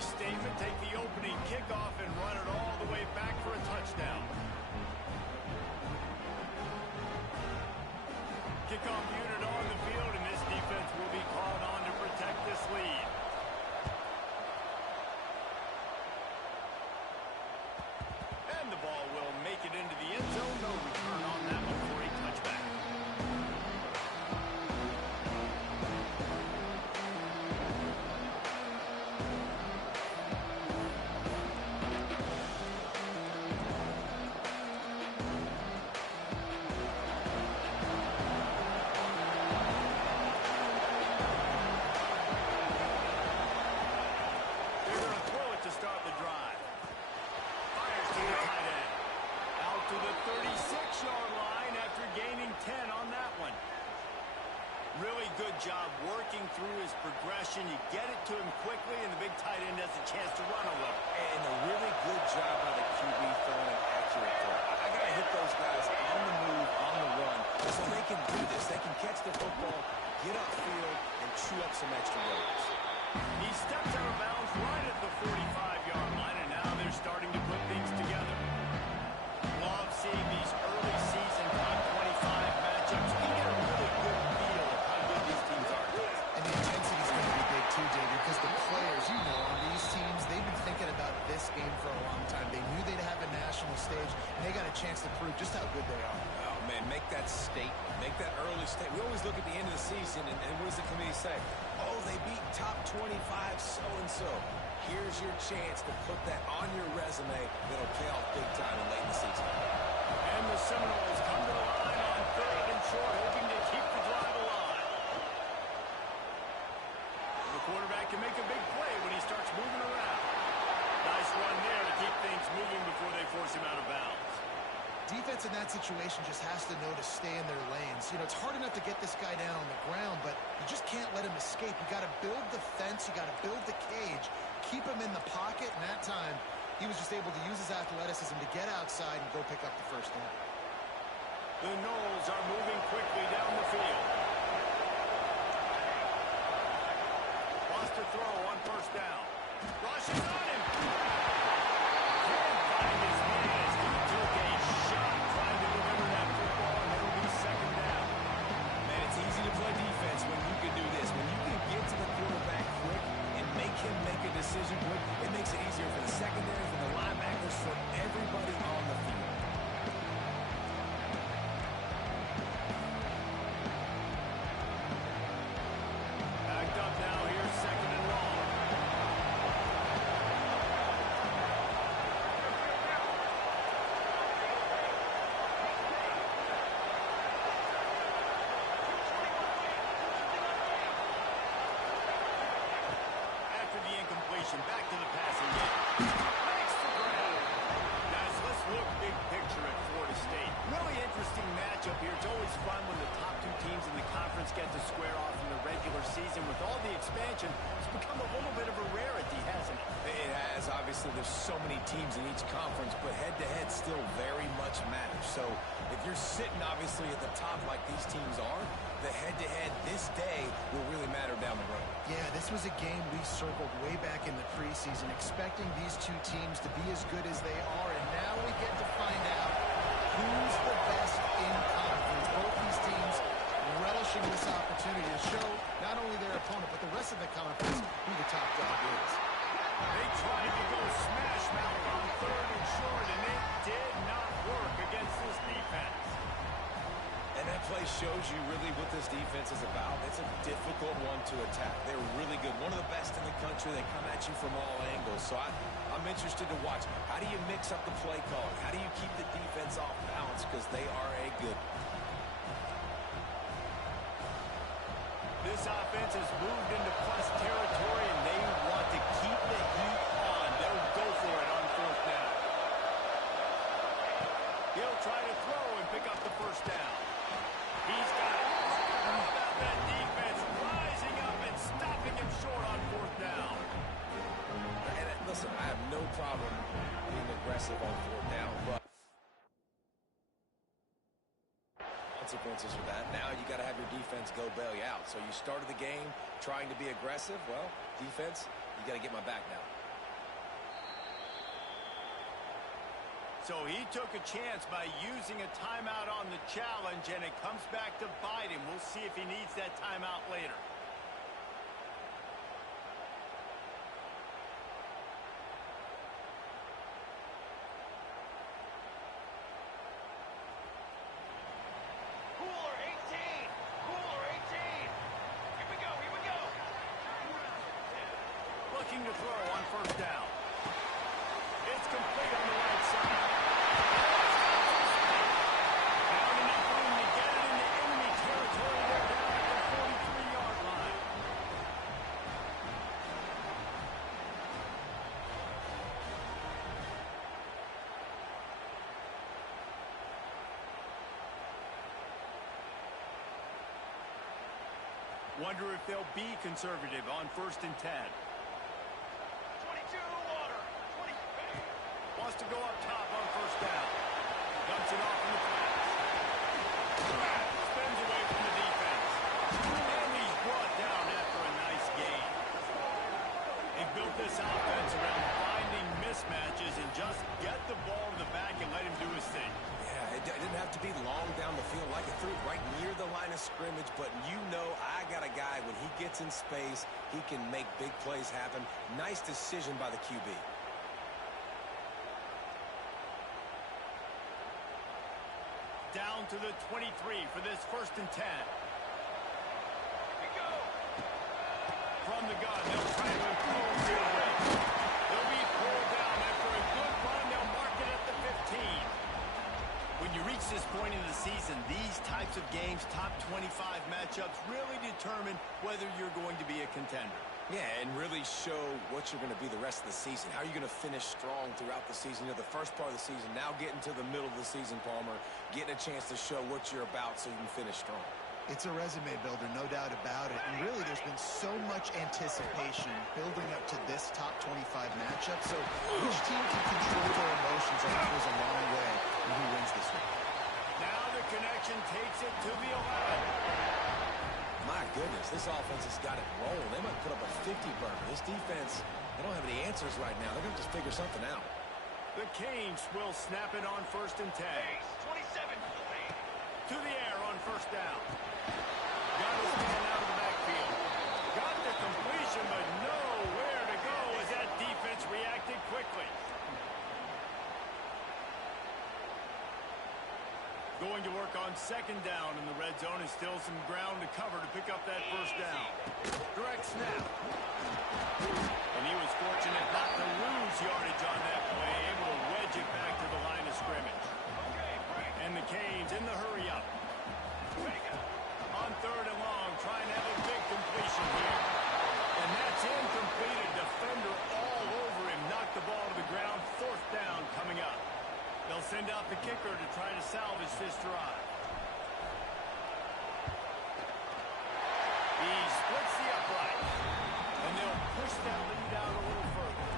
early statement, take the opening kickoff and run it all the way back for a touchdown. Kickoff unit on the field, and this defense will be called on to protect this lead. And the ball will make it into the end zone. No return on that one for a touchback. Really good job working through his progression. You get it to him quickly, and the big tight end has a chance to run a little. And a really good job by the QB throwing an accurate throw. I got to hit those guys on the move, on the run, so they can do this. They can catch the football, get upfield, and chew up some extra yards. He steps out of bounds right at the 45-yard line, and now they're starting to put things together. Love seeing these early season top 25 matchups. You get a really good feel of how good these teams are. And the intensity is going to be big too, David, because the players, you know, on these teams, they've been thinking about this game for a long time. They knew they'd have a national stage, and they got a chance to prove just how good they are. Oh, man, make that statement. Make that early statement. We always look at the end of the season, and what does the committee say? Oh, they beat top 25 so-and-so. Here's your chance to put that on your resume that'll pay off big time and late in the season. And the Seminoles come to the line on 3rd and short, hoping to keep the drive alive. The quarterback can make a big play when he starts moving around. Nice run there to keep things moving before they force him out of bounds. Defense in that situation just has to know to stay in their lanes. You know, it's hard enough to get this guy down on the ground, but you just can't let him escape. You got to build the fence. You got to build the cage. Keep him in the pocket, and that time he was just able to use his athleticism to get outside and go pick up the first down. The Noles are moving quickly down the field. Lost to throw on 1st down. Rush is on him. Can't find his man as he took a shot trying to deliver that football, and it'll be 2nd down. Man, it's easy to play defense when you can do this. When you can get to the quarterback quick and make him make a decision quick, it makes it easier for the secondary, for the linebackers, for everybody on the field. Backed up now here, 2nd and long. Back to the passing game. Makes the grab. Guys, let's look big picture at Florida State. Really interesting matchup here. It's always fun when the top two teams in the conference get to square off in the regular season. With all the expansion, it's become a little bit of a rarity, hasn't it? It has. Obviously, there's so many teams in each conference, but head-to-head still very much matters. So if you're sitting, obviously, at the top like these teams are, the head-to-head this day will really matter down the road. Yeah, this was a game we circled way back in the preseason, expecting these two teams to be as good as they are, and now we get to find out who's the best in conference. Both these teams relishing this opportunity to show not only their opponent, but the rest of the conference who the top dog is. They tried to go smash mouth on 3rd and short, and it did not work against this defense. And that play shows you really what this defense is about. It's a difficult one to attack. They're really good. One of the best in the country. They come at you from all angles. So I'm interested to watch. How do you mix up the play calling? How do you keep the defense off balance? Because they are a good one. This offense has moved into plus territory, and they want to keep the heat on. They'll go for it on 4th down. He'll try to throw and pick up the 1st down. He's got it. How about that defense rising up and stopping him short on 4th down? And listen, I have no problem being aggressive on 4th down, but consequences for that. Now you got to have your defense go bail you out. So you started the game trying to be aggressive. Well, defense, you got to get my back now. So he took a chance by using a timeout on the challenge, and it comes back to bite him. We'll see if he needs that timeout later. Cooler 18! Cooler 18! Here we go, here we go! Looking to throw on first down. It's complete on the right side. Found enough room to get it into enemy territory. They're down at the 43-yard line. Wonder if they'll be conservative on 1st and 10. 22 water! 20... Wants to go up top on first down. Dumps it off in the flats. Spins away from the defense. And he's brought down after a nice gain. They built this offense around finding mismatches and just get the ball in the back and let him do his thing. Yeah, it didn't have to be long down the field. Like it threw it right near the line of scrimmage, but you know I got a guy, when he gets in space, he can make big plays happen. Nice decision by the QB. Down to the 23 for this 1st and 10. Here we go! From the gun, they'll try to impose their way. They'll be pulled down after a good run. They'll mark it at the 15. When you reach this point in the season, these types of games, top 25 matchups, really determine whether you're going to be a contender. Yeah, and really show what you're going to be the rest of the season. How are you going to finish strong throughout the season? You know, the first part of the season, now getting to the middle of the season, Palmer, getting a chance to show what you're about so you can finish strong. It's a resume builder, no doubt about it. And really, there's been so much anticipation building up to this top 25 matchup. So which team can control their emotions, I think, goes a long way when he wins this one. Now the connection takes it to the 11. My goodness, this offense has got it rolling. They might put up a 50-burner. This defense, they don't have any answers right now. They're going to just figure something out. The Canes will snap it on 1st and 10. Pace, 27 for the lead. To the air on first down. Got his man out of the backfield. Got the completion, but nowhere to go as that defense reacted quickly. Going to work on 2nd down in the red zone, and still some ground to cover to pick up that first down. Direct snap. And he was fortunate not to lose yardage on that play, able to wedge it back to the line of scrimmage. And the Canes in the hurry up. On 3rd and long, trying to have a big completion here. And that's incomplete. A defender all over him. Knocked the ball to the ground. 4th down coming up. They'll send out the kicker to try to salvage this drive. He splits the upright. And they'll push that lead out a little further.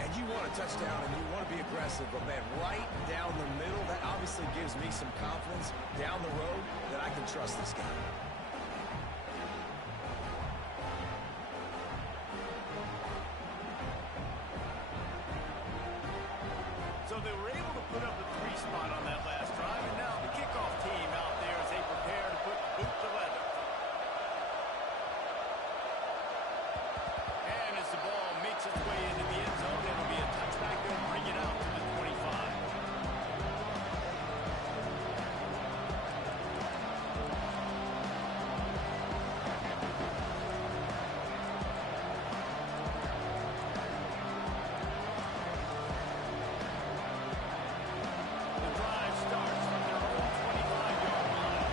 And you want a touchdown and you want to be aggressive, but man, right down the middle, that obviously gives me some confidence down the road that I can trust this guy. So they were able to put up a 3 spot on that last drive, and now the kickoff team out there as they prepare to put boot to leather. And as the ball makes its way into the end zone, it'll be a touchback. They'll bring it out to the 25. The drive starts from their own 25-yard line.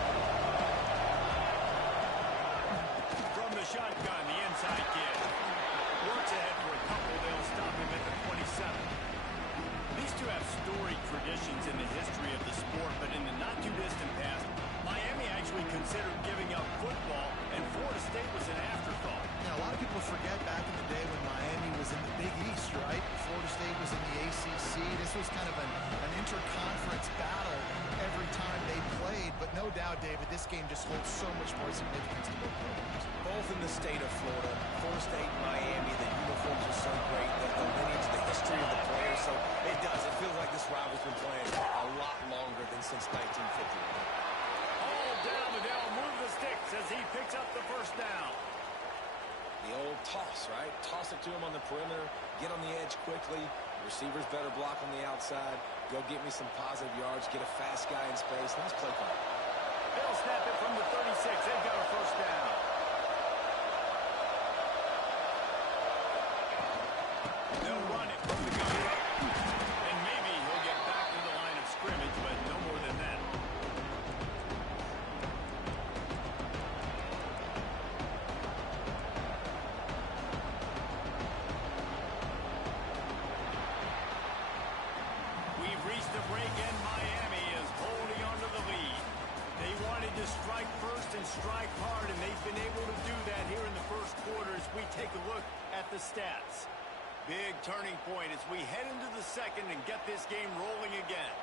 From the shotgun, the inside kid. Works ahead for a couple. They'll stop him at the 27. These two have storied traditions in the history of the sport, but in the not-too-distant past, Miami actually considered giving up football, and Florida State was an afterthought. Now, a lot of people forget back in the day when Miami was in the Big East, right? Florida State was in the ACC. This was kind of an interconference battle every time they played. But no doubt, David, this game just holds so much more significance to both programs. Both in the state of Florida, Florida State, Miami, the uniforms are so great, the lineage, the history of the players, So it does. It feels like this rival's been playing a lot longer than since 1951. All down, and they'll move the sticks as he picks up the first down. The old toss, right? Toss it to him on the perimeter, get on the edge quickly. Receivers better block on the outside. Go get me some positive yards, get a fast guy in space. Nice play call. They'll snap it from the 36. They've got a first down. They'll run it from the gun. And maybe he'll get back to the line of scrimmage, but no more than that. We've reached the break, and Miami is holding on to the lead. They wanted to strike first and strike hard, and they've been able to do that here in the first quarter as we take a look at the stats. Big turning point as we head into the second and get this game rolling again.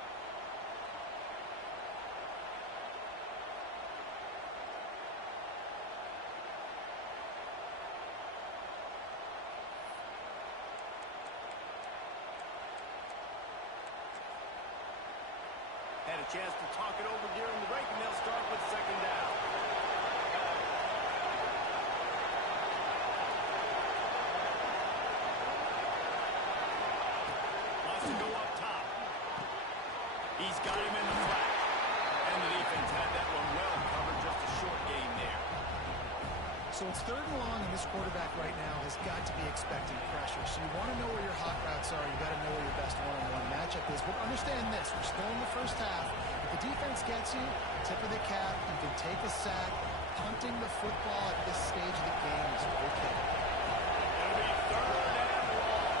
Had a chance to talk it over during the break, and they'll start with second down. Wants to go up top. He's got him in the flat. And the defense had that one well covered, just a short gain there. So it's third and long, and this quarterback right now has got to be expecting pressure. So you want to know where your hot routes are. You got to know where your best one-on-one matchup is. But understand this: we're still in the first half. If the defense gets you, tip of the cap, you can take a sack. Punting the football at this stage of the game is okay. It'll be third and long.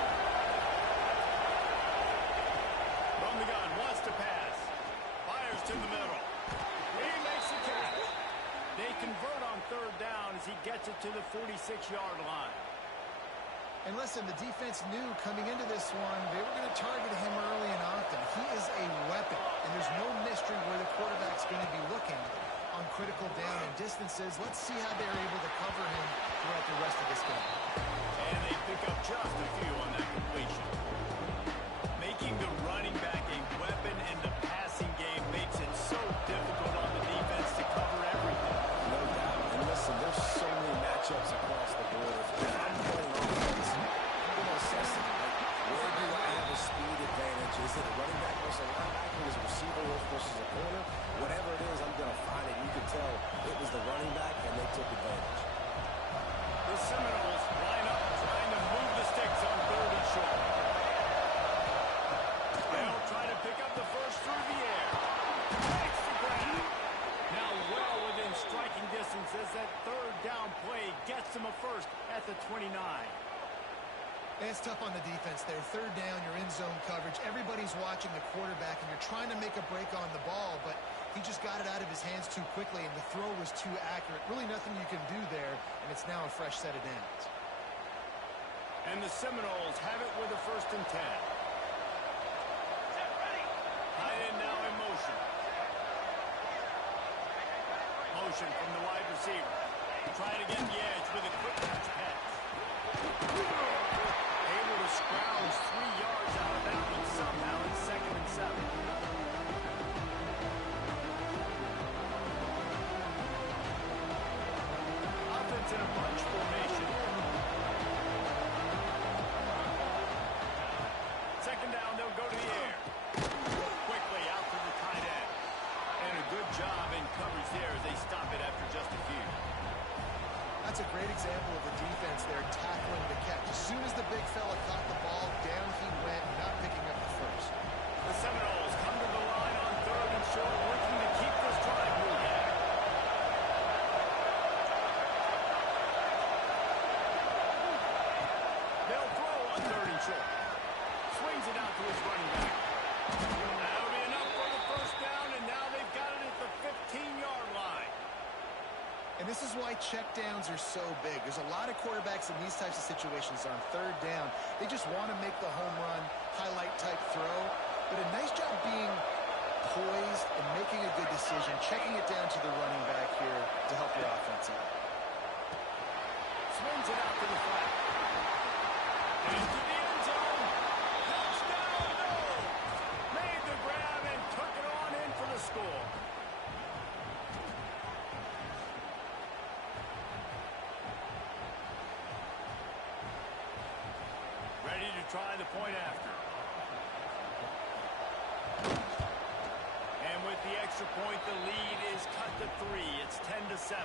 From the gun, wants to pass. Fires to the middle. He makes the catch. They convert on third down as he gets it to the 46-yard line. And listen, the defense knew coming into this one they were going to target him early and often. He is a weapon, and there's no mystery where the quarterback's going to be looking on critical down and distances. Let's see how they're able to cover him throughout the rest of this game. And they pick up just a few on that completion. Making the running back a weapon in the passing game makes it so difficult on the defense to cover everything. No doubt. And listen, there's so many matchups across the board. If I'm playing offense, I'm going to assess it. Like, where do I have a speed advantage? Is it a running back versus a linebacker? Is it a receiver versus a corner? Whatever it is, I'm going to find it. You can tell it was the running back, and they took advantage. The Seminoles line up trying to move the sticks on third and short. They'll try to pick up the first through the air. Takes the ground. Now well within striking distance as that third down play gets them a first at the 29. And it's tough on the defense there. Third down, you're in zone coverage. Everybody's watching the quarterback, and you're trying to make a break on the ball, but he just got it out of his hands too quickly, and the throw was too accurate. Really nothing you can do there, and it's now a fresh set of downs. And the Seminoles have it with a first and 10. Tight end now in motion. Motion from the wide receiver. Trying to get the edge with a quick touch pass. Able to scrounge 3 yards out of that one somehow in second and 7. Offense in a bunch formation. Second down, they'll go to the air. Quickly out to the tight end. And a good job in coverage there as they stop it after just a few. That's a great example of the defense there tackling the catch. As soon as the big fella caught the ball, down he went, not picking up the first. The Seminoles come to the line on third and short, looking to keep this drive moving. They'll throw on third and short. Swings it out to his running back. That'll be enough for the first down, and now they've got it at the 15-yard line. And this is why checkdowns are so big. There's a lot of quarterbacks in these types of situations on third down. They just want to make the home run, highlight type throw. But a nice job being poised and making a good decision, checking it down to the running back here to help your offense out. Swings it out to the flat. Into the end zone. Touchdown, try the point after. And with the extra point, the lead is cut to 3. It's 10-7.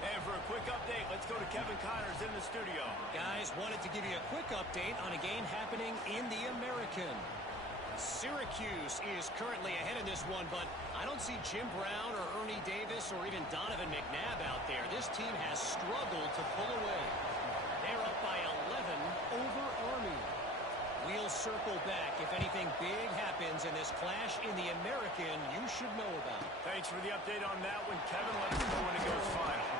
And for a quick update, let's go to Kevin Connors in the studio. Guys, wanted to give you a quick update on a game happening in the American. Syracuse is currently ahead in this one, but I don't see Jim Brown or Ernie Davis or even Donovan McNabb out there. This team has struggled to pull away. They're up by 11 over Army. We'll circle back if anything big happens in this clash in the American you should know about. Thanks for the update on that one, Kevin. Let us know when it goes final.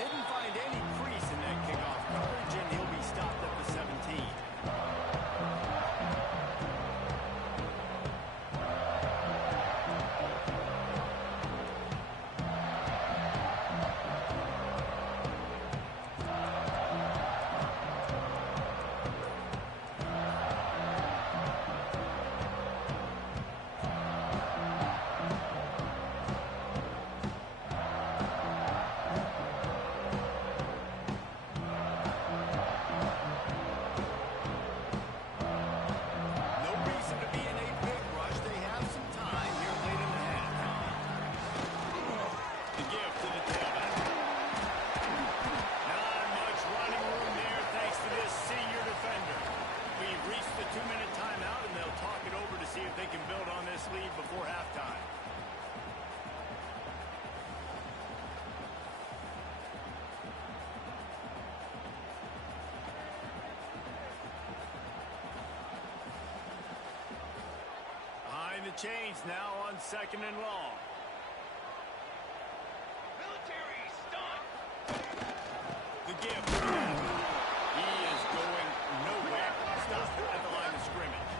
Didn't find any crease in that kickoff coverage, and he'll be stopped at the 17. Before halftime. Behind the chains now on 2nd and long. Military stunt. The gift. He is going nowhere. Stop at the line of scrimmage.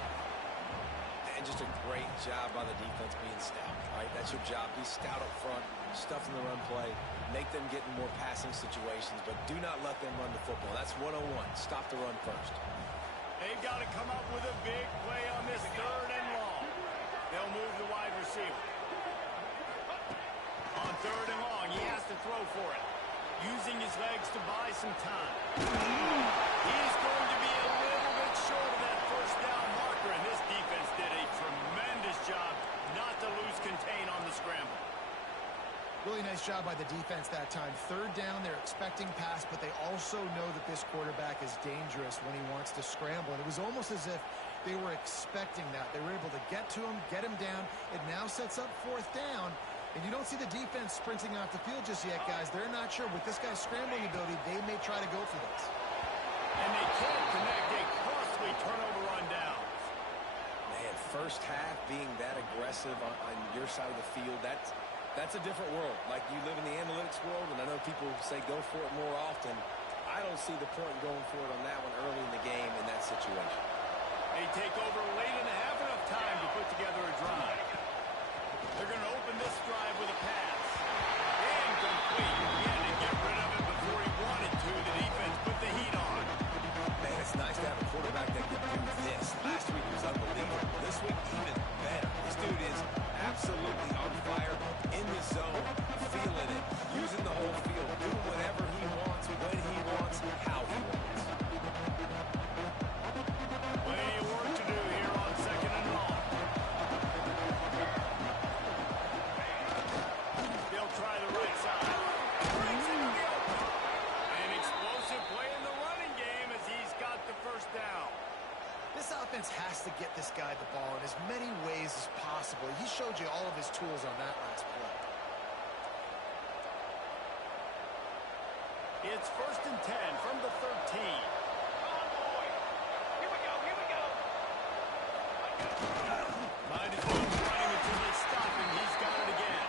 And just a great job by the defense being stout, right? That's your job. Be stout up front, stuff in the run play, make them get in more passing situations, but do not let them run the football. That's 101. Stop the run first. They've got to come up with a big play on this 3rd and long. They'll move the wide receiver. On 3rd and long, he has to throw for it. Using his legs to buy some time. He's going to be a little bit short of that 1st down marker, and this defense did a tremendous job not to lose contain on the scramble. Really nice job by the defense that time. 3rd down, they're expecting pass, but they also know that this quarterback is dangerous when he wants to scramble. And it was almost as if they were expecting that. They were able to get to him, get him down. It now sets up 4th down. And you don't see the defense sprinting off the field just yet, guys. They're not sure. With this guy's scrambling ability, they may try to go for this. And they can't connect a costly turnover on downs. Man, 1st half being that aggressive on your side of the field, that's a different world. Like, you live in the analytics world, and I know people say go for it more often. I don't see the point going for it on that one early in the game in that situation. They take over late and have enough time to put together a drive. They're going to open this drive with a pass. Incomplete. He had to get rid of it before he wanted to. The defense put the heat on. Man, it's nice to have a quarterback that can do this. Last week was unbelievable. This week, even better. This dude is absolutely on fire, in the zone, feeling it, using the whole field, doing whatever he wants, when he wants, how he wants. Plenty of work to do here on 2nd and long. They'll try the right side. Brings it to the open. An explosive play in the running game as he's got the 1st down. This offense has to get this guy the ball in as many ways as possible. He showed you all of his tools on that last play. It's 1st and 10 from the 13. Oh, boy. Here we go. Here we go. Might as well try him until they stop him. He's got it again.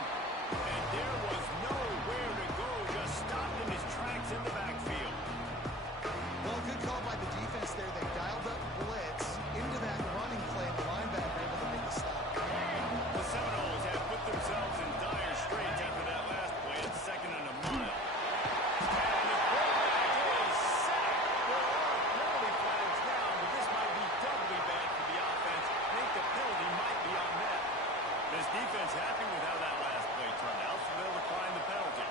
And there was nowhere to go. Just stopped in his tracks in the backfield. Well, good call by the defense there. They dialed up blitz into that running play, and the linebacker able to make the stop. The Seminoles have put themselves in dire straits after that last play. It's 2nd and a mile. And the quarterback is sacked. There are penalty flags now, but this might be doubly bad for the offense. I think the penalty might be on net. This defense happy with how that last play turned out, so they'll decline the penalty.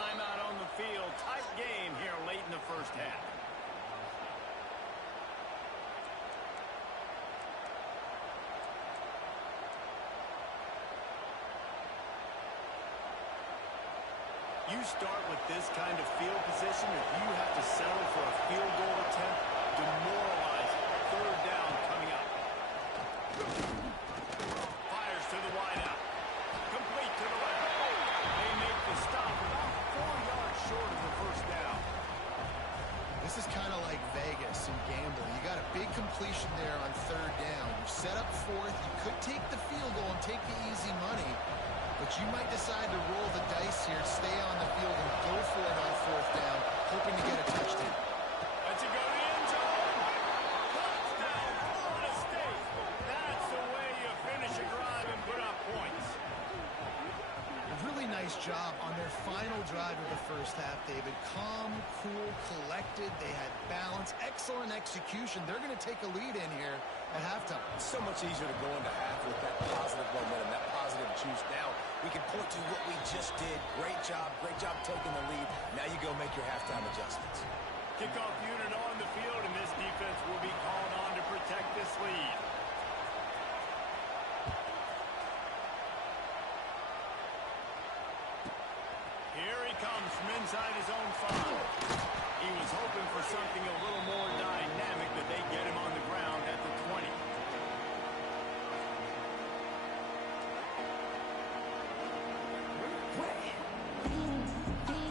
timeout on the field. Tight game here late in the first half. You start with this kind of field position. If you have to settle for a field goal attempt, demoralizing. Third down coming up. Fires to the wideout. Complete to the left. They make the stop about 4 yards short of the first down. This is kind of like Vegas and gambling. You got a big completion there on third down. You set up fourth. You could take the field goal and take the easy money, but you might decide to roll the dice here, stay on the field, and go for it on fourth down, hoping to get a touchdown. That's a go to the end zone. Touchdown, Florida State. That's the way you finish a drive and put up points. A really nice job on their final drive of the first half, David. Calm, cool, collected. They had balance, excellent execution. They're going to take a lead in here at halftime. It's so much easier to go into half with that positive momentum, that positive juice. Now we can point to what we just did. Great job taking the lead. Now you go make your halftime adjustments. Kickoff unit on the field, and this defense will be called on to protect this lead. Here he comes from inside his own 5. He was hoping for something a little more dynamic, but they get him on the ground at the 20.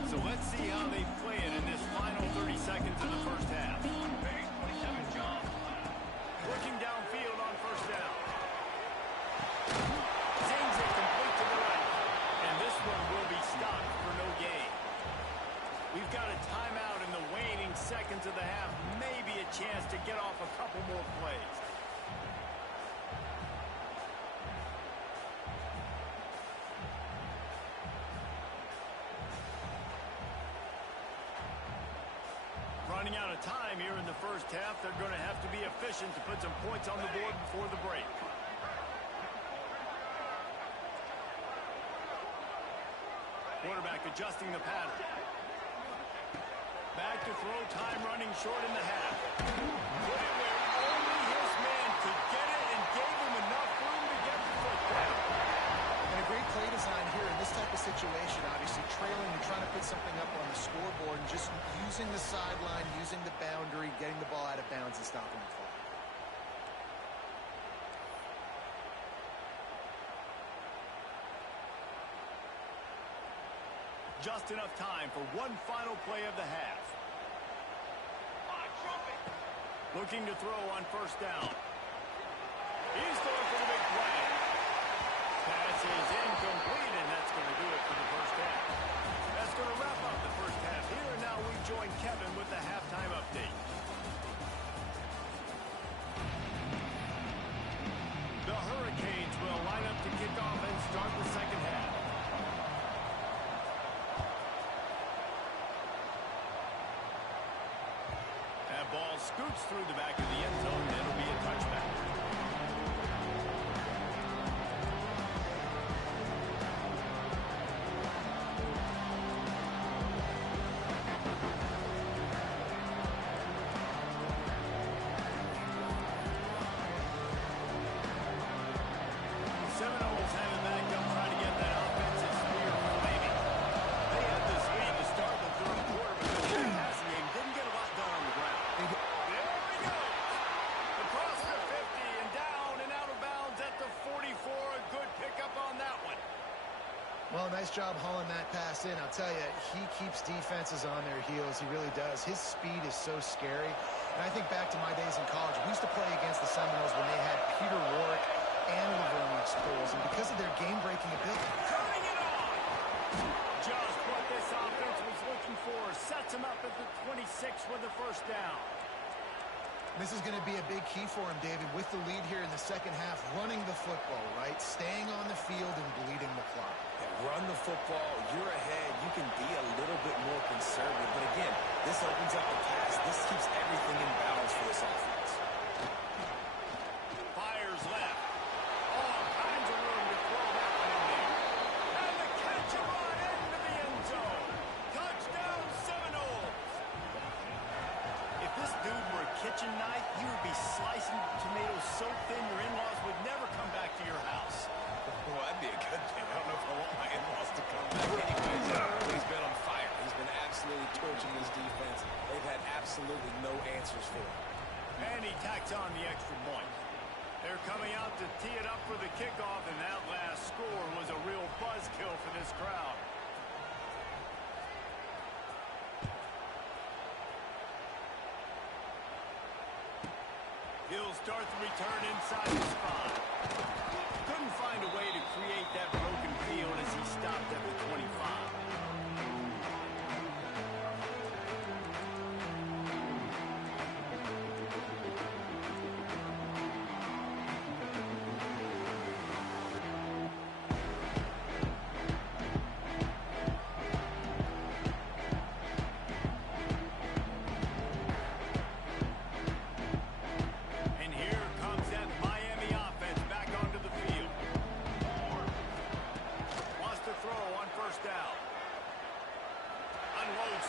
So let's see how they play it in this final 30 seconds of the first half. Working downfield on first down. Sings it complete to the right. And this one will be stopped for no gain. We've got a timeout in the waning seconds of the half. Maybe a chance to get off a couple more plays. Running out of time here in the first half. They're going to have to be efficient to put some points on the board before the break. Quarterback adjusting the pattern. Back to throw, time running short in the half. Put it where only his man could get it and gave him enough room to get the foot down. And a great play design here in this type of situation, obviously trailing and trying to put something up on the scoreboard and just using the sideline, using the boundary, getting the ball out of bounds and stopping the clock. Just enough time for one final play of the half. Looking to throw on first down. He's going for the big play. Pass is incomplete, and that's going to do it for the first half. That's going to wrap up the first half. Here and now we join Kevin with the halftime update. The Hurricanes will line up to kick off and start the second half. That ball scoots through the back of the end zone, and it'll be a touchback. Seminoles have it back up, trying to get that offensive spear flaming. They had this lead to start the third quarter, but the passing game didn't get a lot done on the ground. There he goes! Across the 50 and down and out of bounds at the 44. A good pickup on that one. Well, nice job hauling that pass in. I'll tell you, he keeps defenses on their heels. He really does. His speed is so scary. And I think back to my days in college. We used to play against the Seminoles when they had Peter Warwick and Laverne exposed, and because of their game-breaking ability. Turning it on! Just what this offense was looking for. Sets him up at the 26 with the first down. This is going to be a big key for him, David, with the lead here in the second half, running the football, right? Staying on the field and bleeding the clock. Yeah, run the football. You're ahead. You can be a little bit more conservative. But again, this opens up the pass. This keeps everything in balance for this offense. Fires left. All kinds of room to throw that one in there. And the catch right into the end zone. kitchen knife, you would be slicing tomatoes so thin your in-laws would never come back to your house. Well, that'd be a good thing. I don't know if I want my in-laws to come back anyways. But he's been on fire. He's been absolutely torching this defense. They've had absolutely no answers for him. And he tacks on the extra point. They're coming out to tee it up for the kickoff, and that last score was a real buzzkill for this crowd. He'll start the return inside the spot. Couldn't find a way to create that broken field as he stopped at the 25.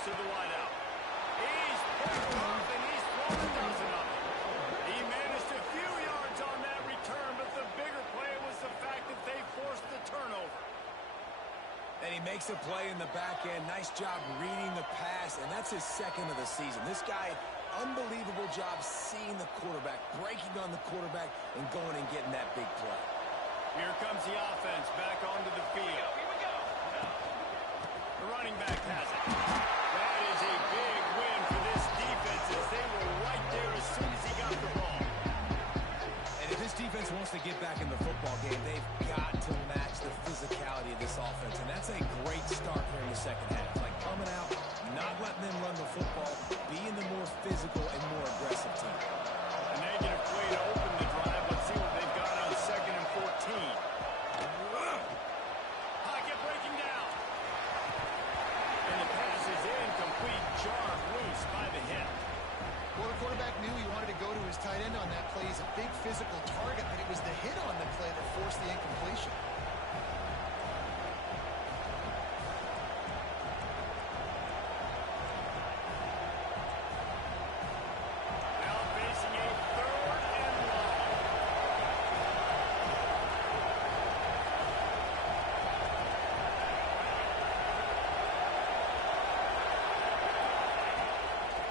To the wideout. He's picked off and he's thrown a dozen of them. He managed a few yards on that return, but the bigger play was the fact that they forced the turnover. And he makes a play in the back end. Nice job reading the pass, and that's his second of the season. This guy, unbelievable job seeing the quarterback, breaking on the quarterback, and going and getting that big play. Here comes the offense back onto the field. The running back has it. That is a big win for this defense as they were right there as soon as he got the ball. And if this defense wants to get back in the football game, they've got to match the physicality of this offense. And that's a great start here in the second half. Like coming out, not letting them run the football, being the more physical and more aggressive team. A negative play to open the drive. Let's see what they've got on 2nd and 14. Pocket breaking down. And the pass is incomplete, jarred loose by the hip. Well, the quarterback knew he wanted to go to his tight end on that play. He's a big physical target, but it was the hit on the play that forced the incompletion. Now facing a 3rd and long.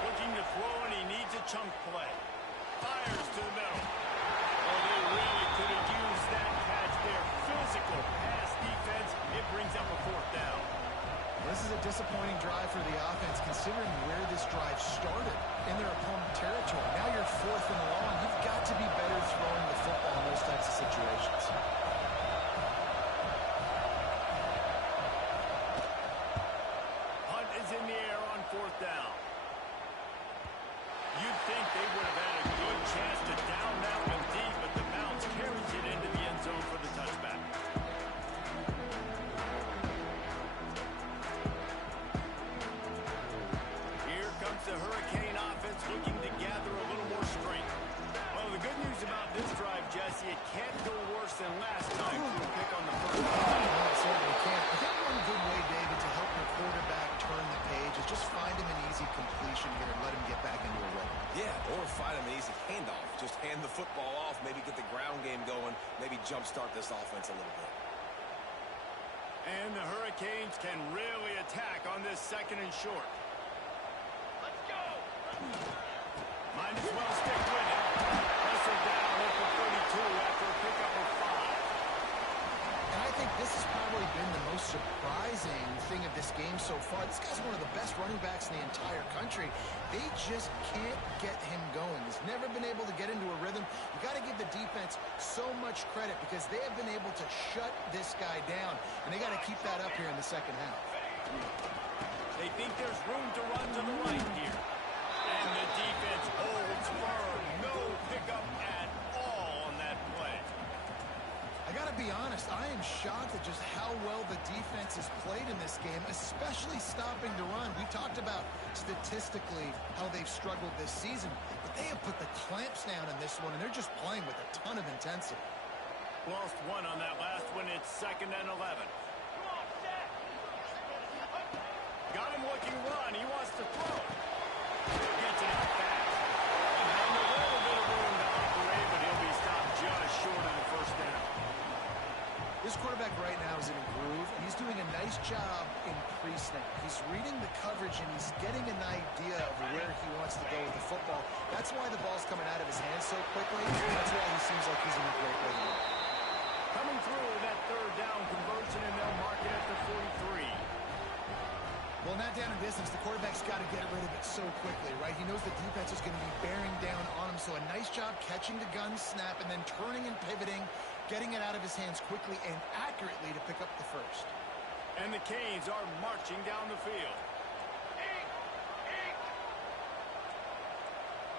Looking to throw, and he needs a chunk play. Fires to the middle. Oh, they really could have used that catch there. Physical pass defense. It brings up a 4th down. This is a disappointing drive for the offense, considering where this drive started in their opponent territory. Now you're 4th and long. You've got to be better throwing the football in those types of situations. Hunt is in the air on 4th down. You'd think they would have had a good chance to down that one deep, but the bounce carries it into the end zone for the touchback. Here comes the Hurricane offense looking to gather a little more strength. Well, the good news about this drive, Jesse, it can't go worse than last time to a pick on the first down. No, it certainly can't. I think one good way, David, to help your quarterback turn the page is just find him an easy completion here and let him get back into a rhythm. Yeah, or find him an easy handoff. Just hand the football off, maybe get the ground game going, maybe jumpstart this offense a little bit. And the Hurricanes can really attack on this 2nd and short. Let's go! Might as well stick with it. Wrestled down at the 32 after a pickup of 5. And I think this has probably been the most surprising thing of this game so far. This guy's one of the best running backs in the entire country. They just can't get him going. He's never been able to get into a rhythm. You got to give the defense so much credit because they have been able to shut this guy down. And they got to keep that up here in the second half. They think there's room to run to the right here. And the defense holds firm. No pickup at all on that play. I got to be honest, I am shocked at just how well the defense has played in this game, especially stopping the run. We talked about statistically how they've struggled this season, but they have put the clamps down in this one, and they're just playing with a ton of intensity. Lost one on that last one. It's 2nd and 11. Come on, Zach! Got him looking run. He wants to throw. Gets it out fast. And This quarterback right now is in a groove, and he's doing a nice job in pre-snap. He's reading the coverage, and he's getting an idea of where he wants to go with the football. That's why the ball's coming out of his hands so quickly. That's why he seems like he's in a great way to go. Coming through with that third down conversion, and they'll mark it at the 43. Well, not down in distance, the quarterback's got to get rid of it so quickly, right? He knows the defense is going to be bearing down on him, so a nice job catching the gun snap and then turning and pivoting, getting it out of his hands quickly and accurately to pick up the first. And the Canes are marching down the field.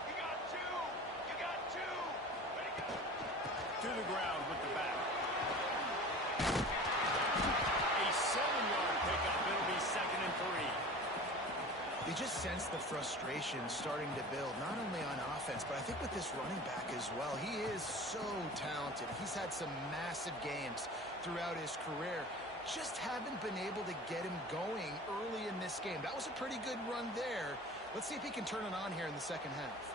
You got two! You got two! Way to go! To the ground with the back. A 7-yard pickup. It'll be 2nd and 3. You just sense the frustration starting to build, not only on offense, but I think with this running back as well. He is so talented. He's had some massive games throughout his career. Just haven't been able to get him going early in this game. That was a pretty good run there. Let's see if he can turn it on here in the second half.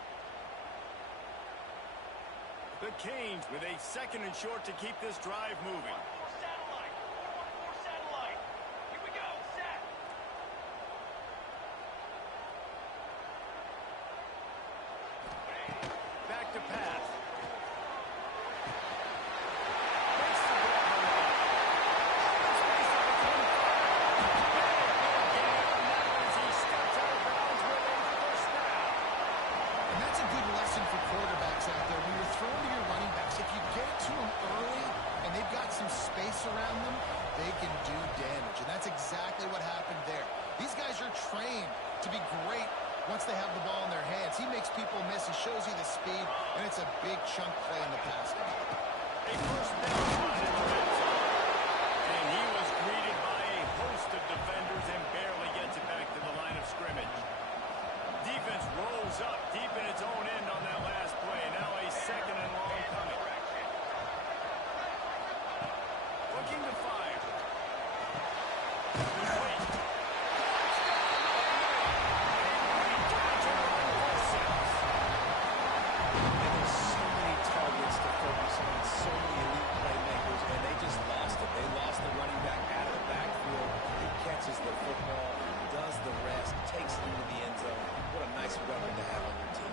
The Canes with a 2nd and short to keep this drive moving. 4-4 satellite! 4-1-4 satellite! Here we go! Set! Back to pass. And that's a good lesson for quarterbacks out there. When you're throwing to your running backs, if you get it to them early and they've got some space around them, they can do damage. And that's exactly what happened there. These guys are trained to be great once they have the ball in their hands. He makes people miss. He shows you the speed, and it's a big chunk play in the pass game. A first down run in the red zone. And he was greeted by a host of defenders and barely gets it back to the line of scrimmage. Defense rolls up deep in its own end on that last play. Now a 2nd and long coming. Looking to fire. Complete. And there's so many targets to focus on, so many elite playmakers, and they just lost it. They lost the running back out of the backfield. He catches the football, does the rest, takes it into the end zone. What a nice weapon to have on your team.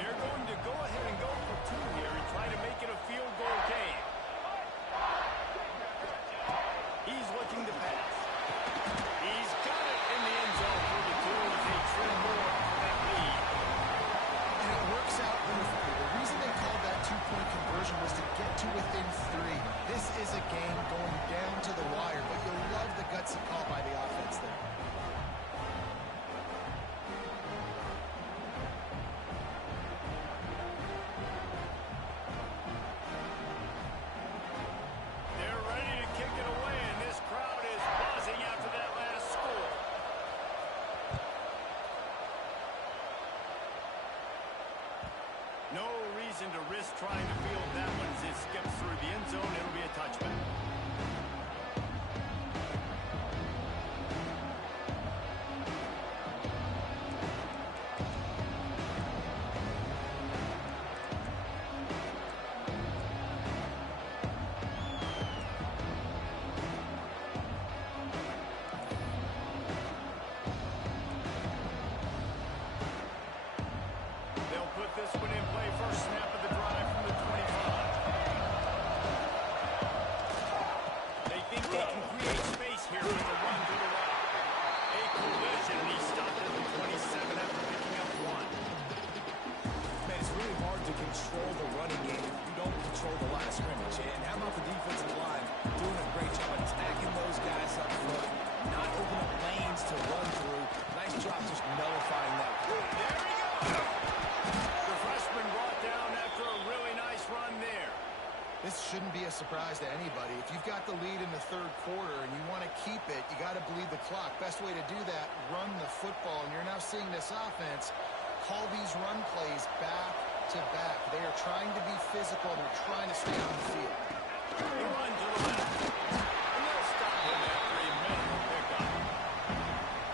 They're going to go ahead and go for 2 here and try to make it a field goal game. He's looking to pass. He's got it in the end zone for the 2 as they trim more for that lead. And it works out perfectly. The reason they called that two-point conversion was to get to within 3. This is a game going down to the wire, but you'll love the gutsy call by the offense there. They're ready to kick it away, and this crowd is buzzing after that last score. No reason to risk trying to field that one as it skips through the end zone. It'll be a touchback. They'll put this one in play. First snap of the drive from the 25. They think they can create space here with a run to the right. A collision, and he stopped at the 27 after picking up 1. Man, it's really hard to control the running game if you don't control the line of scrimmage. And how about the defensive line doing a great job attacking those guys up front, not opening up lanes to run through. Nice job just nullifying that. There he goes. The freshman brought down after a really nice run there. This shouldn't be a surprise to anybody. If you've got the lead in the third quarter and you want to keep it, you got to bleed the clock. Best way to do that, run the football. And you're now seeing this offense call these run plays back to back. They are trying to be physical. They're trying to stay on the field. He runs to the left. And they'll stop him after a minimum pickup.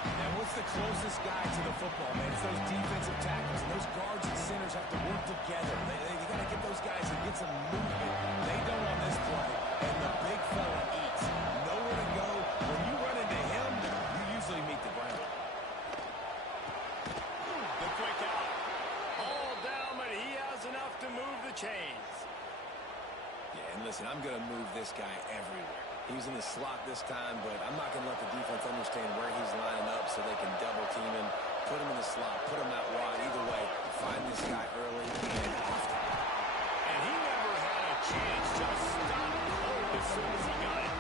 And what's the closest guy to the football, man. It's those defensive tackles, and those guards and centers have to work together. They got to get those guys and get some movement. They don't on this play, and the big fella eats. Nowhere to go. When you run into him, you usually meet the ground. The quick out. All down, but he has enough to move the chains. Yeah, and listen, I'm going to move this guy everywhere. He was in the slot this time, but I'm not going to let the defense understand where he's lining up so they can double team him, put him in the slot, put him out wide. Either way, find this guy early and often. And he never had a chance. Just stopped cold as soon as he got it.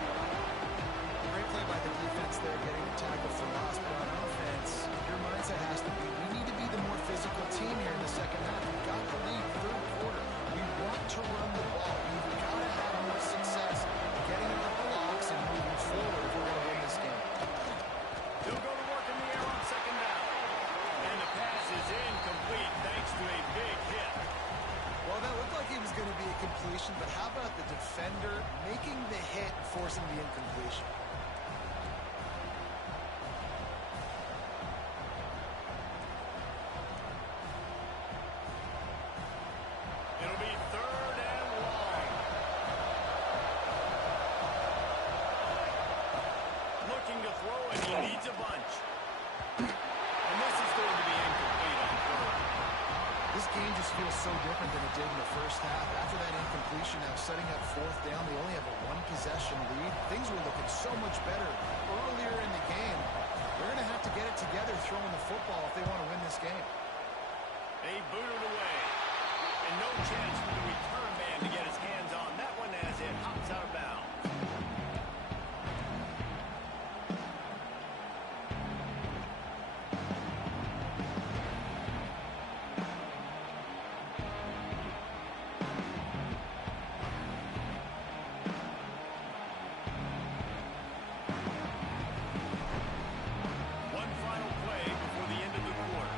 Great play by the defense there, getting the tackle for loss. But on offense, your mindset has to be, we need to be the more physical team here in the second half. We've got the lead, third quarter. We want to run the ball. We've got to have more success getting our blocks and moving forward if we're going to win this game. He'll go to work in the air on second down. And the pass is incomplete thanks to a big hit. Well, that looked like it was going to be a completion, but how about the defender making the hit and forcing the incompletion? It'll be third and long. Looking to throw, and he needs a bunch. And this is going to be incomplete on third. This game just feels so different than it did in the first half. After that incompletion, now setting up fourth down, they only have a one-possession lead. Things were looking so much better earlier in the game. They're going to have to get it together throwing the football if they want to win this game. They booted away. And no chance for the return man to get his hands on that one as it hops out of bounds. One final play before the end of the quarter.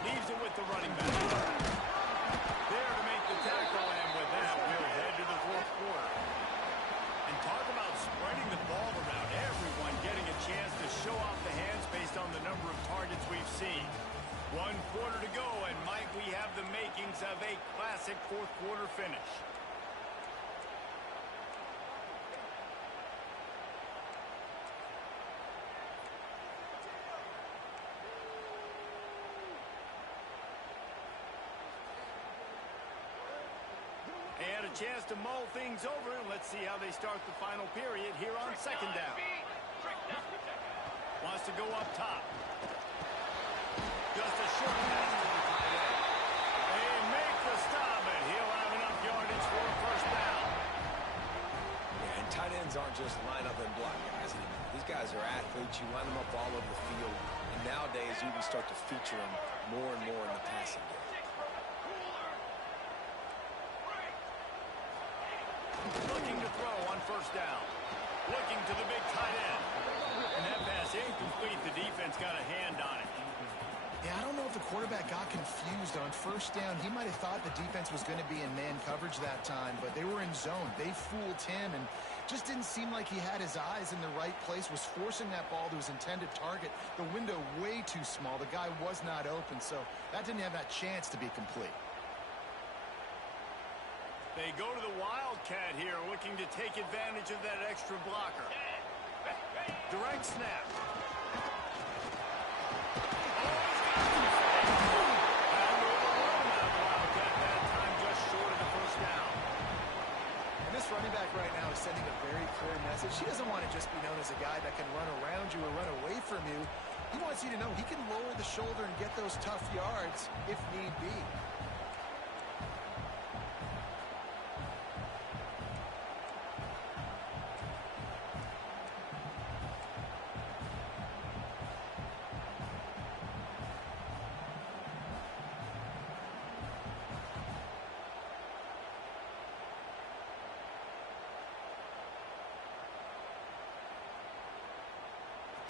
Leaves it with the running back. There to make the tackle, and with that, we'll head to the fourth quarter. And talk about spreading the ball around. Everyone getting a chance to show off the hands based on the number of targets we've seen. 1 quarter to go, and Mike, we have the makings of a classic fourth quarter finish. They had a chance to mull things over, and let's see how they start the final period here on second down. Wants to go up top. Just a short pass to the tight end. They make the stop, and he'll have enough yardage for a first down. Yeah, and tight ends aren't just line up and block guys anymore. These guys are athletes. You line them up all over the field. And nowadays, you can start to feature them more and more in the passing game. Looking to throw on first down. Looking to the big tight end. And that pass incomplete. The defense got a hand on it. Yeah, I don't know if the quarterback got confused on first down. He might have thought the defense was going to be in man coverage that time, but they were in zone. They fooled him and just didn't seem like he had his eyes in the right place, was forcing that ball to his intended target. The window way too small. The guy was not open, so that didn't have that chance to be complete. They go to the Wildcat here, looking to take advantage of that extra blocker. Direct snap. And this running back right now is sending a very clear message. He doesn't want to just be known as a guy that can run around you or run away from you. He wants you to know he can lower the shoulder and get those tough yards if need be.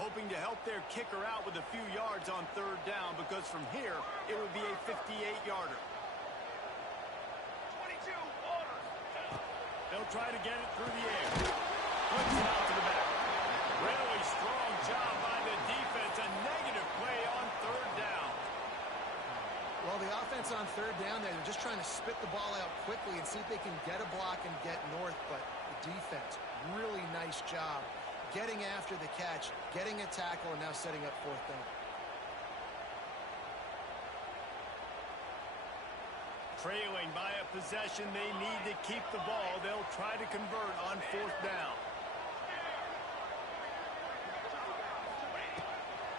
Hoping to help their kicker out with a few yards on third down, because from here, it would be a 58-yarder. 22, order. They'll try to get it through the air. Flips it out to the back. Really strong job by the defense. A negative play on third down. Well, the offense on third down there, they're just trying to spit the ball out quickly and see if they can get a block and get north. But the defense, really nice job getting after the catch, getting a tackle, and now setting up fourth down. Trailing by a possession, they need to keep the ball. They'll try to convert on fourth down.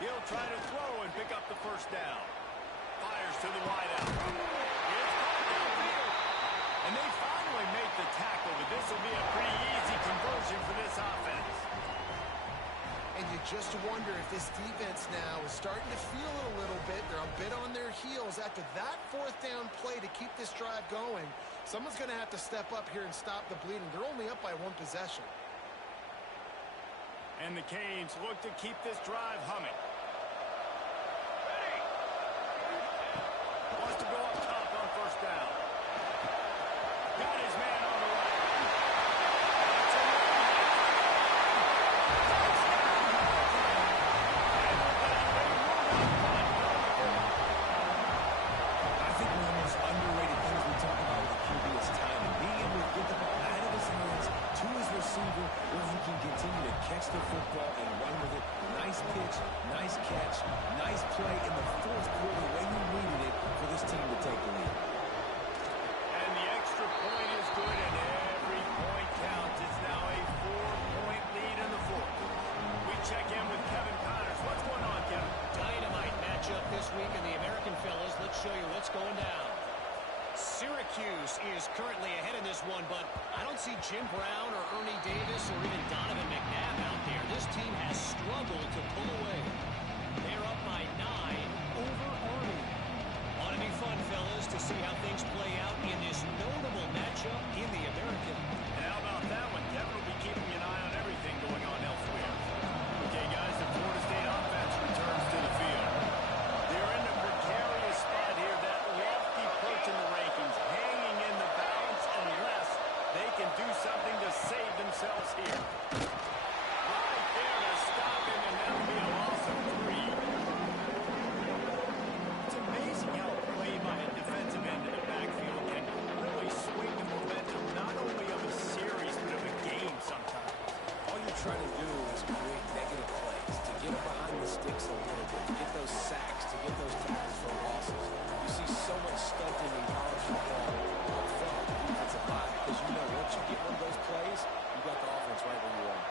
He'll try to throw and pick up the first down. Fires to the wideout. It's caught downfield. And they finally make the tackle, but this will be a pretty easy conversion for this offense. And you just wonder if this defense now is starting to feel it a little bit. They're a bit on their heels after that fourth down play to keep this drive going. Someone's going to have to step up here and stop the bleeding. They're only up by one possession. And the Canes look to keep this drive humming. Wants to go up top on first down. Got his man on the right. That's a I think one of the most underrated things we talk about with the QB is timing. Being able to get the ball out of his hands to his receiver where he can continue to catch the football and run with it. Nice pitch, nice catch, nice play in the fourth quarter when you needed it for this team to take the lead. And the extra point is good, and every point counts. It's now a 4-point lead in the fourth. We check in with Kevin Connors. What's going on, Kevin? Dynamite matchup this week in the American, fellas. Let's show you what's going down. Syracuse is currently ahead in this one, but I don't see Jim Brown or Ernie Davis or even Donovan McNabb out there. This team has struggled to pull away. They're up by 9 over Army. Ought to be fun, fellas, to see how things play out in this notable matchup in the American. And how about that one? Kevin will be keeping an eye on everything going on elsewhere. Okay, guys, the Florida State offense returns to the field. They're in a precarious spot here, that lofty perch in the rankings, hanging in the balance unless they can do something to save themselves here. Right there to stop him, and that'll be a loss of 3. It's amazing how a play by a defensive end in the backfield can really swing the momentum, not only of a series, but of a game sometimes. All you're trying to do is create negative plays, to get behind the sticks a little bit, to get those sacks, to get those tackles for losses. You see so much stunting in college football up front on the defensive line because you know once you get one of those plays, you got the offense right where you want.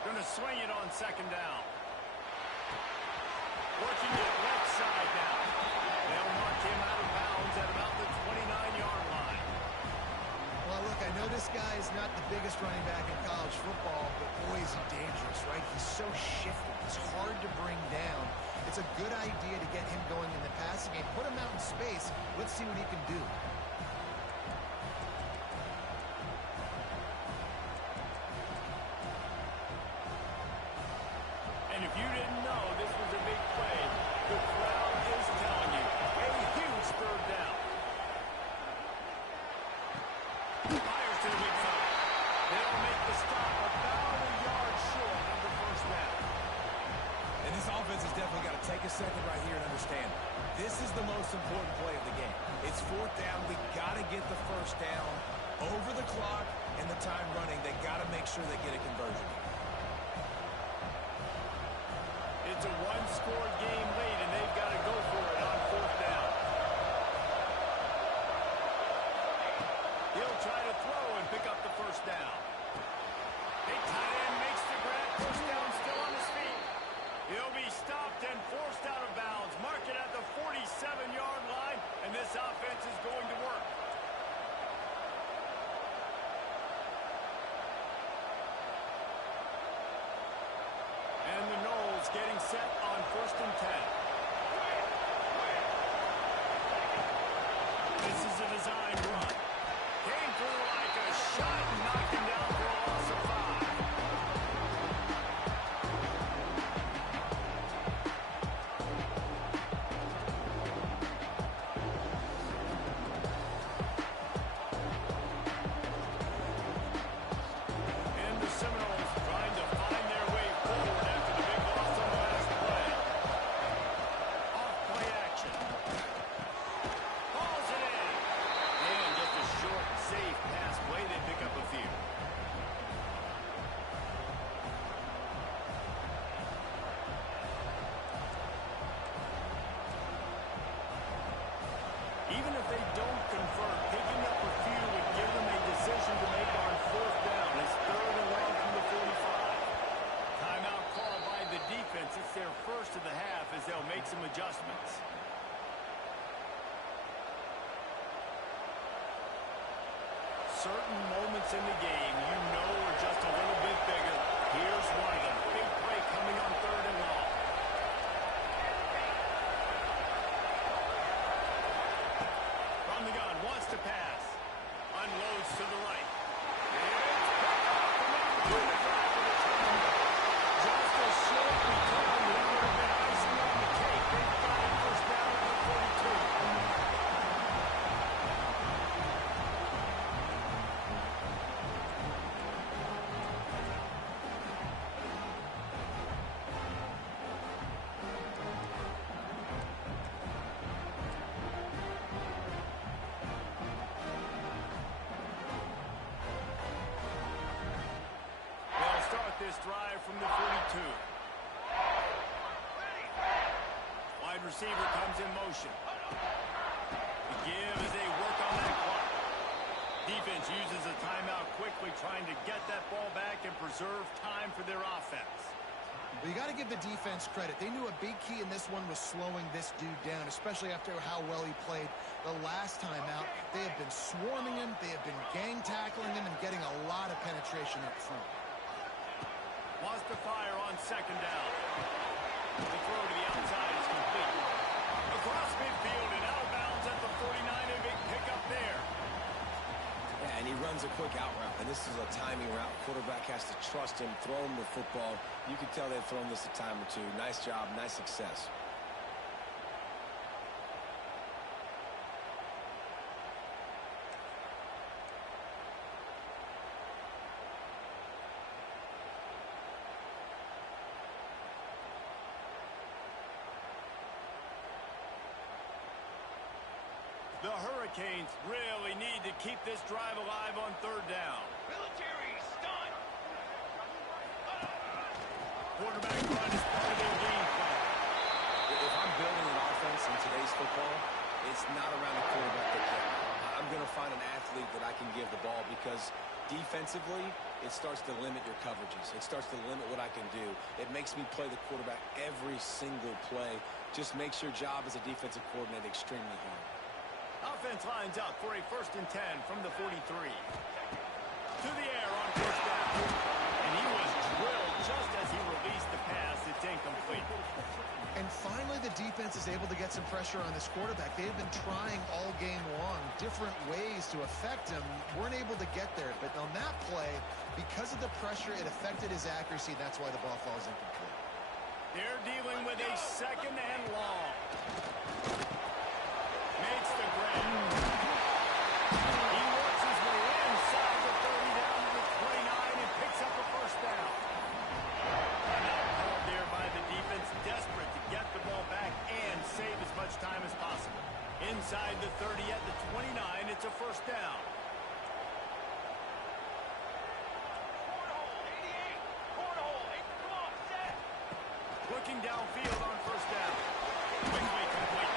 Going to swing it on second down. Working it left side now. They'll mark him out of bounds at about the 29-yard line. Well, look, I know this guy is not the biggest running back in college football, but boy, is he dangerous, right? He's so shifty. He's hard to bring down. It's a good idea to get him going in the passing game. Put him out in space. Let's see what he can do. And if you didn't know this was a big play, the crowd is telling you. A huge third down. Fires to the weak side. They'll make the stop about a yard short of the first down. And this offense has definitely got to take a second right here and understand this is the most important play of the game. It's fourth down. We got to get the first down over the clock and the time running. They got to make sure they get a conversion. It's a one-score game lead, and they've got to go for it on fourth down. He'll try to throw and pick up the first down. Big tight end makes the grab. First down still on his feet. He'll be stopped and forced out of bounds. Mark it at the 47-yard line, and this offense is going to work. And the Knolls getting set on 1st and 10. This is a design run. Came through like a shot and knocked him down for a loss of 5. some adjustments. Certain moments in the game you know are just a little bit bigger. Here's one of them. Big play coming on 3rd and long. From the gun, wants to pass. Unloads to the right. Just a short return. He would have been icing on the cake. They've got it first down at the 42. They'll start this drive from the 42. Wide receiver comes in motion. The give as they work on that clock. Defense uses a timeout quickly, trying to get that ball back and preserve time for their offense. But you got to give the defense credit. They knew a big key in this one was slowing this dude down, especially after how well he played the last time out. They have been swarming him. They have been gang tackling him and getting a lot of penetration up front. Wants to fire on 2nd down. The throw to the outside is complete. Across midfield and out of bounds at the 49. A big pickup there. Yeah, and he runs a quick out route, and this is a timing route. Quarterback has to trust him, throw him the football. You can tell they've thrown this a time or two. Nice job, nice success. The Hurricanes really need to keep this drive alive on 3rd down. Military stunt. Quarterback run is part of their game plan. If I'm building an offense in today's football, it's not around the quarterback that can. I'm going to find an athlete that I can give the ball because defensively, it starts to limit your coverages. It starts to limit what I can do. It makes me play the quarterback every single play. Just makes your job as a defensive coordinator extremely hard. Offense lines up for a 1st and 10 from the 43. To the air on 1st down. And he was drilled just as he released the pass. It's incomplete. And finally, the defense is able to get some pressure on this quarterback. They've been trying all game long, different ways to affect him. Weren't able to get there. But on that play, because of the pressure, it affected his accuracy. That's why the ball falls incomplete. They're dealing with a 2nd and long. Makes the grab. He works his way inside the 30 down to the 29 and picks up a 1st down. Now called there by the defense, desperate to get the ball back and save as much time as possible. Inside the 30 at the 29, it's a 1st down. Cornhole, 88. Cornhole, come on, set. Looking downfield on 1st down. Quickly complete.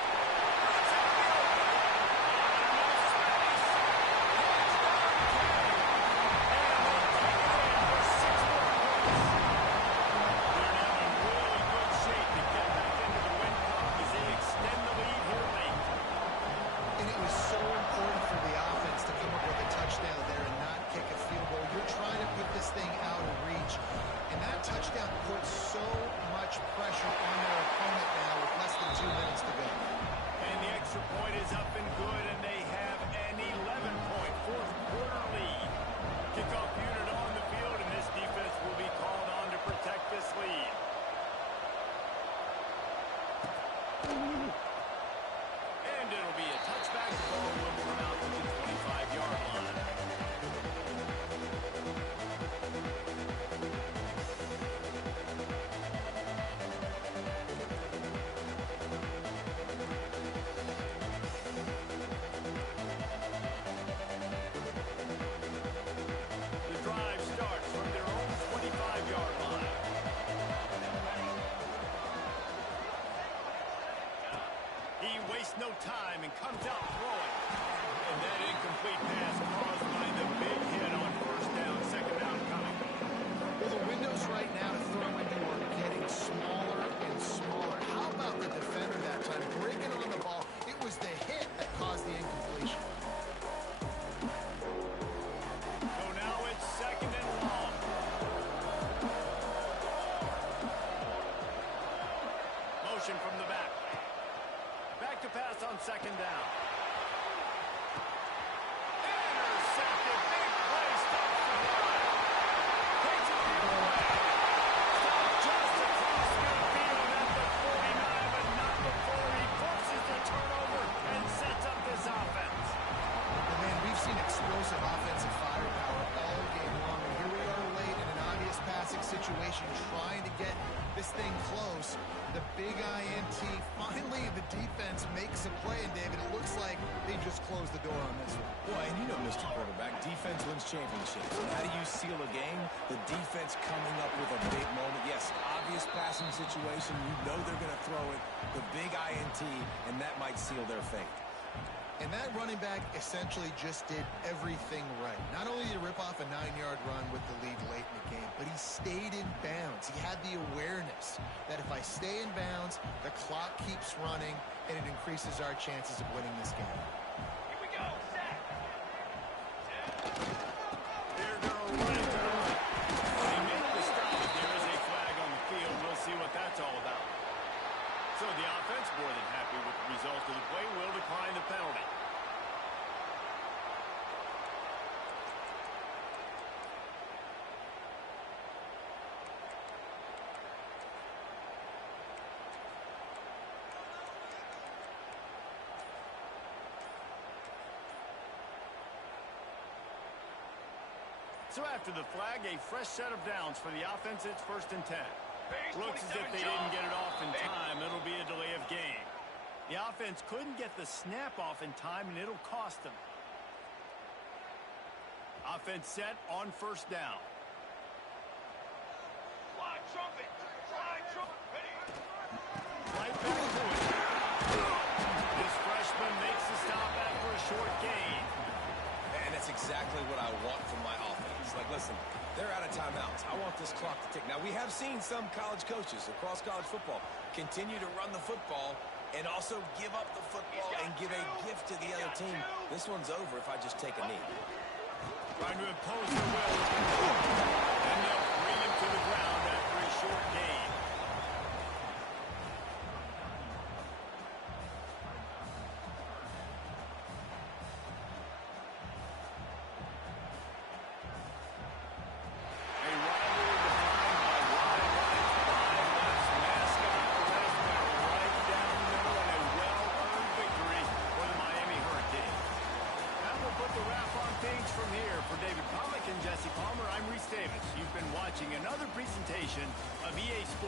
No time and comes out throwing. And that incomplete pass caused by the big hit on 1st down, 2nd down coming. Well, the windows right now to throw into are getting smaller and smaller. How about the defender that time breaking on the ball? It was the hit that caused the incompletion. So now it's second and long. Motion from the back. Back to pass on second down. Intercepted. Big play. Stops the drive. Takes it the other way. Stopped just across midfield at the 49, but not before he forces the turnover and sets up this offense. And man, we've seen explosive offensive firepower all game long. And here we are late in an obvious passing situation trying to get this thing close. The big INT. Finally, the defense makes a play. And, David, it looks like they just closed the door on this one. Boy, and you know, Mr. Quarterback, defense wins championships. And how do you seal a game? The defense coming up with a big moment. Yes, obvious passing situation. You know they're going to throw it. The big INT, and that might seal their fate. And that running back essentially just did everything right. Not only did he rip off a 9-yard run with the lead late in the game, but he stayed in bounds. He had the awareness that if I stay in bounds, the clock keeps running, and it increases our chances of winning this game. Here we go. Set. They're going to run it to the right. They make the stop. There is a flag on the field. We'll see what that's all about. So the offense, more than happy with the result of the play, will decline the penalty. So after the flag, a fresh set of downs for the offense. It's 1st and 10. Looks as if they didn't get it off in time. It'll be a delay of game. The offense couldn't get the snap off in time, and it'll cost them. Offense set on 1st down. Fly trumpet. Fly trumpet. Ready. Right back to it. This freshman makes the stop after a short gain. And that's exactly what I want from my offense. Like, listen, they're out of timeouts. I want this clock to tick. Now, we have seen some college coaches across college football continue to run the football and also give up the football and give a gift to the other team. This one's over if I just take a knee. Trying to impose their will. And they'll bring him to the ground after a short gain. From here, for David Pollack and Jesse Palmer, I'm Reese Davis. You've been watching another presentation of EA Sports.